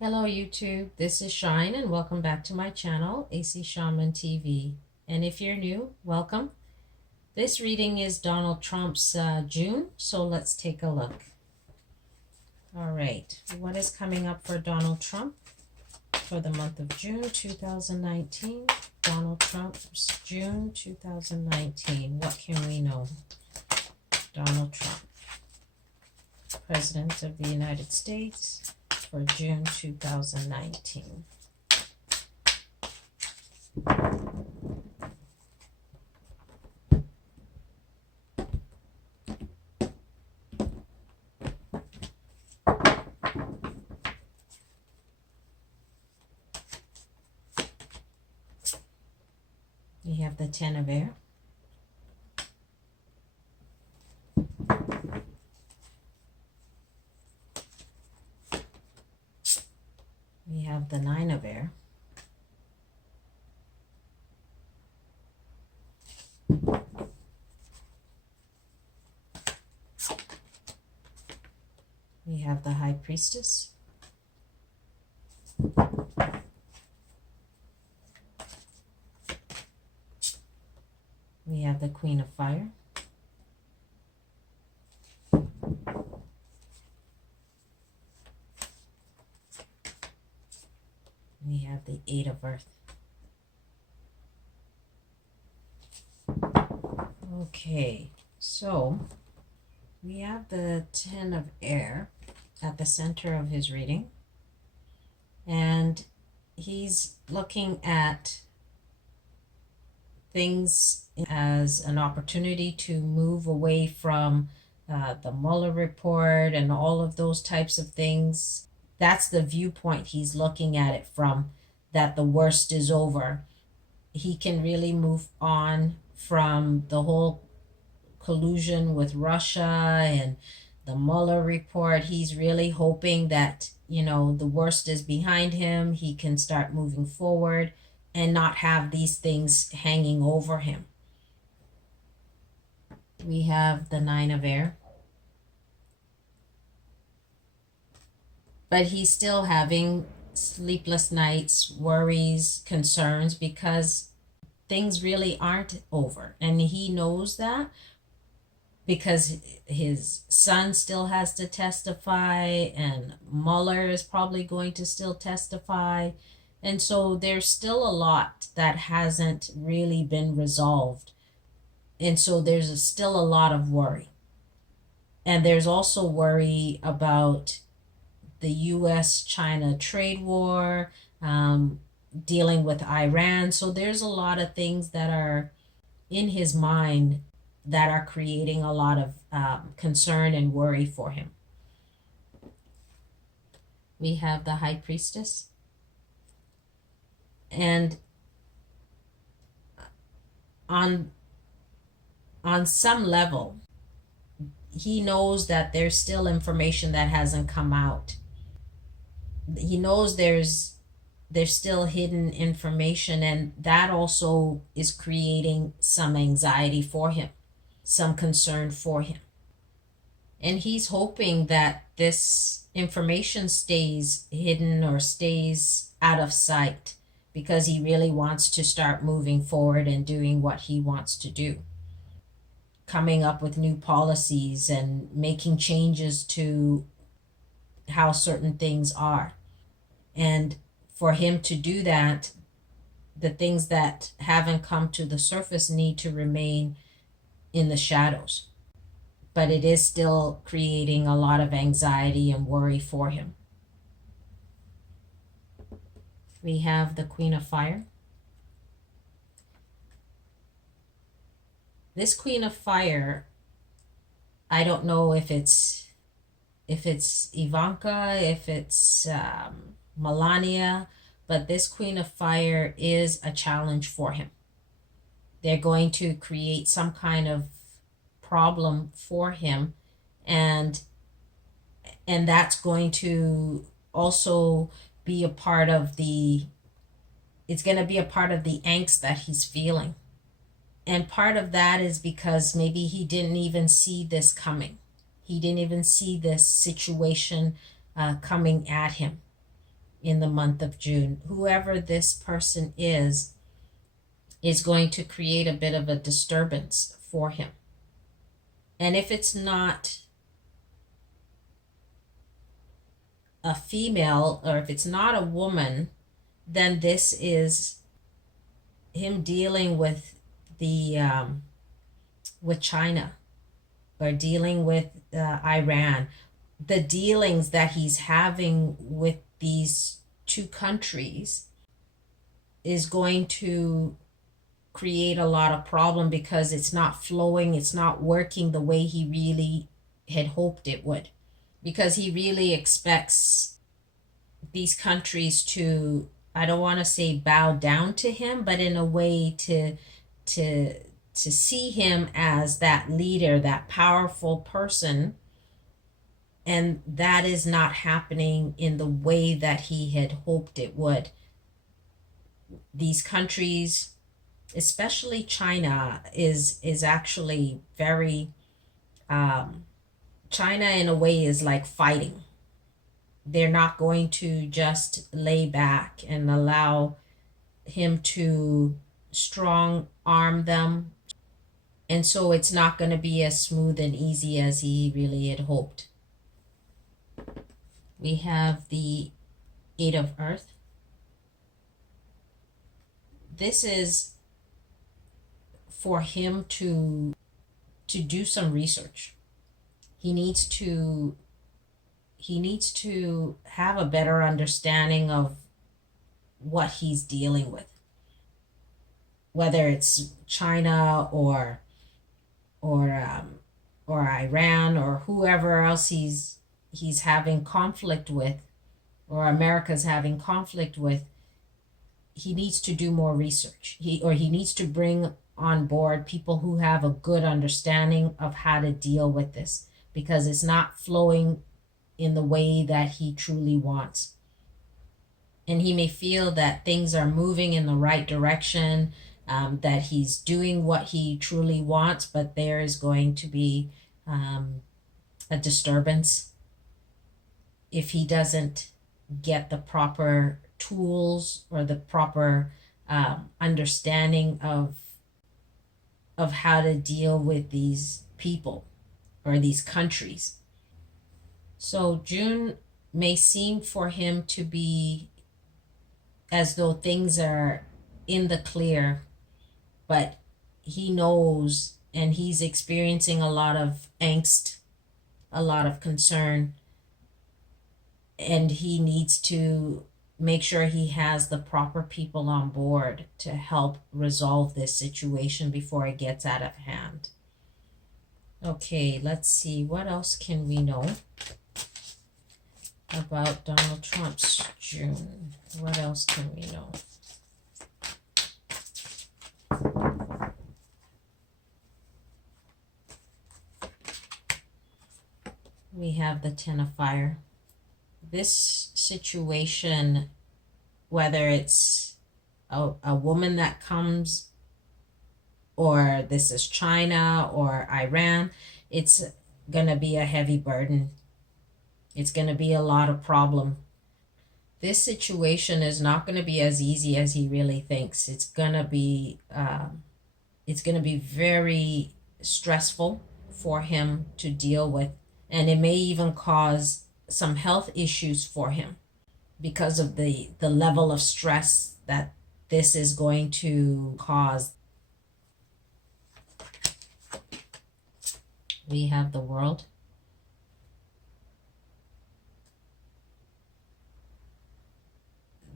Hello YouTube, this is Shine and welcome back to my channel, AC Shaman TV. And if you're new, welcome. This reading is Donald Trump's June, so let's take a look. All right, what is coming up for Donald Trump for the month of June 2019? Donald Trump's June 2019. What can we know? Donald Trump, President of the United States for June 2019. We have the Ten of Air. We have the Nine of Air. We have the High Priestess. We have the Queen of Fire. We have the Eight of Earth. Okay, so we have the Ten of Air at the center of his reading, and he's looking at things as an opportunity to move away from the Mueller report and all of those types of things. That's the viewpoint he's looking at it from, that the worst is over. He can really move on from the whole collusion with Russia and the Mueller report. He's really hoping that, the worst is behind him. He can start moving forward and not have these things hanging over him. We have the Nine of Air. But he's still having sleepless nights, worries, concerns, because things really aren't over. And he knows that because his son still has to testify, and Mueller is probably going to still testify. And so there's still a lot that hasn't really been resolved. And so there's still a lot of worry. And there's also worry about the U.S.-China trade war, dealing with Iran. So there's a lot of things that are in his mind that are creating a lot of concern and worry for him. We have the High Priestess. And on some level, he knows that there's still information that hasn't come out. He knows there's still hidden information, and that also is creating some anxiety for him, some concern for him. And he's hoping that this information stays hidden or stays out of sight, because he really wants to start moving forward and doing what he wants to do, coming up with new policies and making changes to how certain things are. And for him to do that, the things that haven't come to the surface need to remain in the shadows. But it is still creating a lot of anxiety and worry for him. We have the Queen of Fire. This Queen of Fire, I don't know if it's Ivanka, if it's Melania, but this Queen of Fire is a challenge for him. They're going to create some kind of problem for him, and that's going to also be a part of the angst that he's feeling. And part of that is because maybe he didn't even see this coming. He didn't even see this situation coming at him. in the month of June. Whoever this person is going to create a bit of a disturbance for him. And if it's not a female, or if it's not a woman, then this is him dealing with the with China, or dealing with Iran. The dealings that he's having with these two countries is going to create a lot of problem, because it's not flowing, it's not working the way he really had hoped it would, because he really expects these countries to, I don't want to say bow down to him, but in a way to to see him as that leader, that powerful person. And that is not happening in the way that he had hoped it would. These countries, especially China, is actually very China in a way is like fighting. They're not going to just lay back and allow him to strong arm them. And so it's not going to be as smooth and easy as he really had hoped. We have the Eight of Earth. This is for him to do some research. He needs to have a better understanding of what he's dealing with, whether it's China or Iran or whoever else he's having conflict with, or America's having conflict with. He needs to do more research. He needs to bring on board people who have a good understanding of how to deal with this, because it's not flowing in the way that he truly wants. And he may feel that things are moving in the right direction, that he's doing what he truly wants, but there is going to be a disturbance if he doesn't get the proper tools or the proper understanding of how to deal with these people or these countries. So June may seem for him to be as though things are in the clear, but he knows, and he's experiencing a lot of angst, a lot of concern, and he needs to make sure he has the proper people on board to help resolve this situation before it gets out of hand. Okay, let's see, what else can we know about Donald Trump's June? What else can we know? We have the Ten of Fire. This situation, whether it's a woman that comes, or this is China or Iran, it's going to be a heavy burden. It's going to be a lot of problem. This situation is not going to be as easy as he really thinks. It's going to be very stressful for him to deal with, and it may even cause some health issues for him because of the level of stress that this is going to cause. We have the World.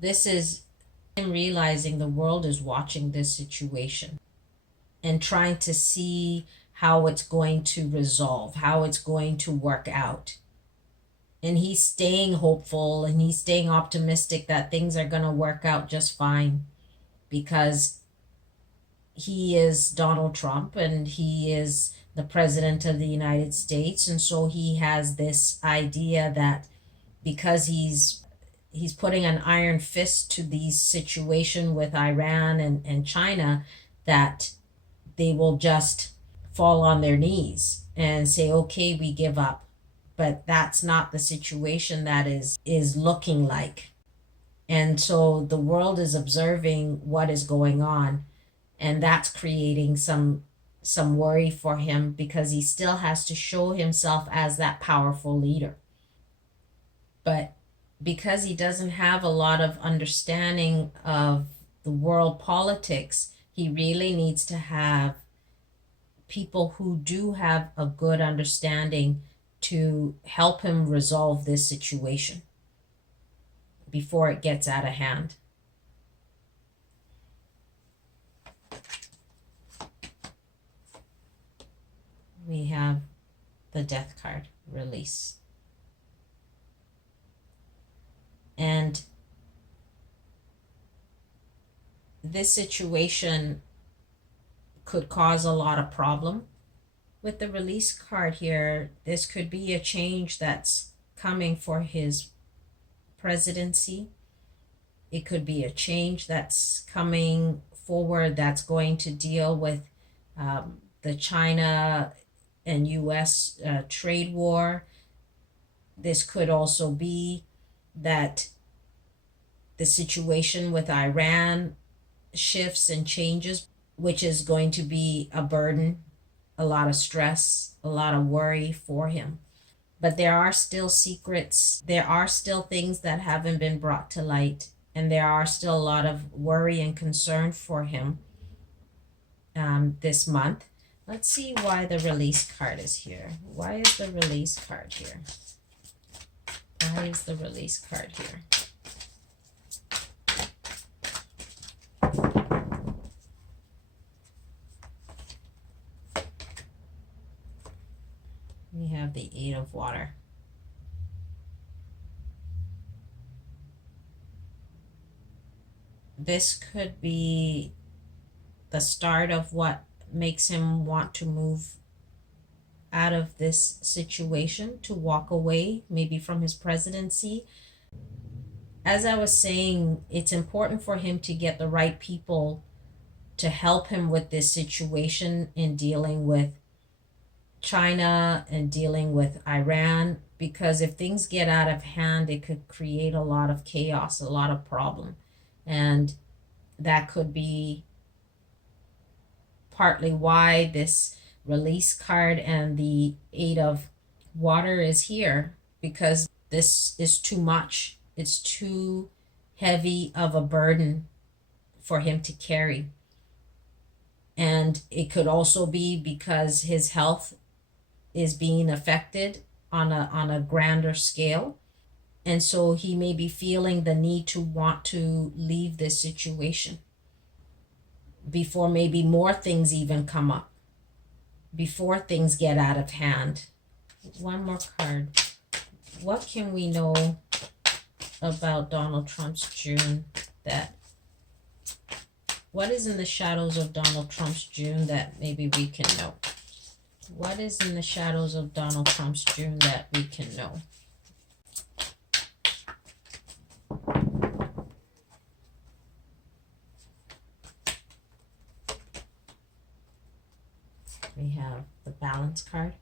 This is him realizing the world is watching this situation and trying to see how it's going to resolve, how it's going to work out. And he's staying hopeful and he's staying optimistic that things are going to work out just fine, because he is Donald Trump and he is the president of the United States. And so he has this idea that because he's putting an iron fist to these situation with Iran and China, that they will just fall on their knees and say, okay, we give up. But that's not the situation that is looking like. And so the world is observing what is going on, and that's creating some worry for him because he still has to show himself as that powerful leader. But because he doesn't have a lot of understanding of the world politics, he really needs to have people who do have a good understanding to help him resolve this situation before it gets out of hand. We have the death card, release. And this situation could cause a lot of problem. With the release card here, this could be a change that's coming for his presidency. It could be a change that's coming forward that's going to deal with the China and US trade war. This could also be that the situation with Iran shifts and changes, which is going to be a burden, a lot of stress, a lot of worry for him. But there are still secrets, there are still things that haven't been brought to light, and there are still a lot of worry and concern for him this month. Let's see why the release card is here. Why is the release card here? Why is the release card here? We have the Eight of Water. This could be the start of what makes him want to move out of this situation, to walk away, maybe from his presidency. As I was saying, it's important for him to get the right people to help him with this situation in dealing with China and dealing with Iran, because if things get out of hand, it could create a lot of chaos, a lot of problem. And that could be partly why this release card and the Eight of Water is here, because this is too much. It's too heavy of a burden for him to carry. And it could also be because his health is being affected on a grander scale. And so he may be feeling the need to want to leave this situation before maybe more things even come up, before things get out of hand. One more card. What can we know about Donald Trump's June what is in the shadows of Donald Trump's June that maybe we can know? What is in the shadows of Donald Trump's June that we can know? We have the Balance card.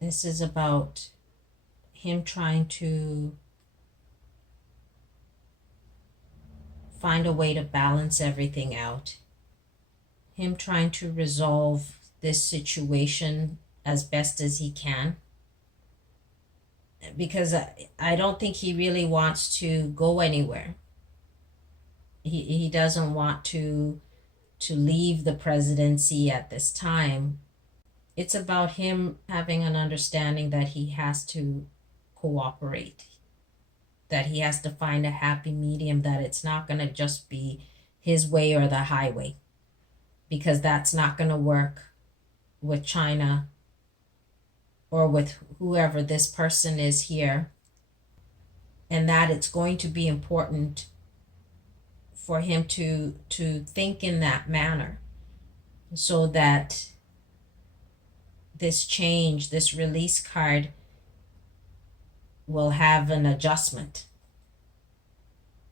This is about him trying to find a way to balance everything out. Him trying to resolve this situation as best as he can. Because I don't think he really wants to go anywhere. He doesn't want to leave the presidency at this time. It's about him having an understanding that he has to cooperate, that he has to find a happy medium, that it's not going to just be his way or the highway, because that's not going to work with China or with whoever this person is here, and that it's going to be important for him to think in that manner, so that this change, this release card, will have an adjustment.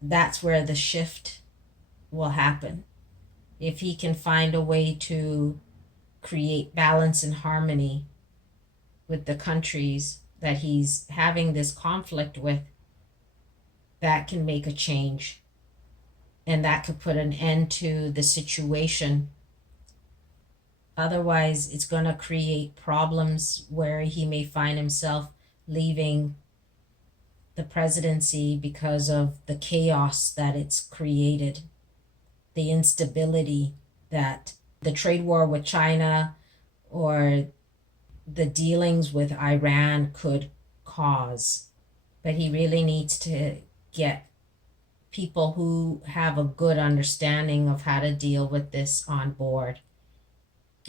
That's where the shift will happen. If he can find a way to create balance and harmony with the countries that he's having this conflict with, that can make a change, and that could put an end to the situation. Otherwise, it's going to create problems where he may find himself leaving the presidency because of the chaos that it's created, the instability that the trade war with China or the dealings with Iran could cause. But he really needs to get people who have a good understanding of how to deal with this on board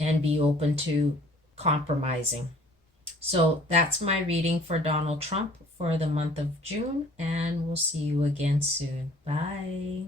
and be open to compromising. So that's my reading for Donald Trump for the month of June, and we'll see you again soon. Bye.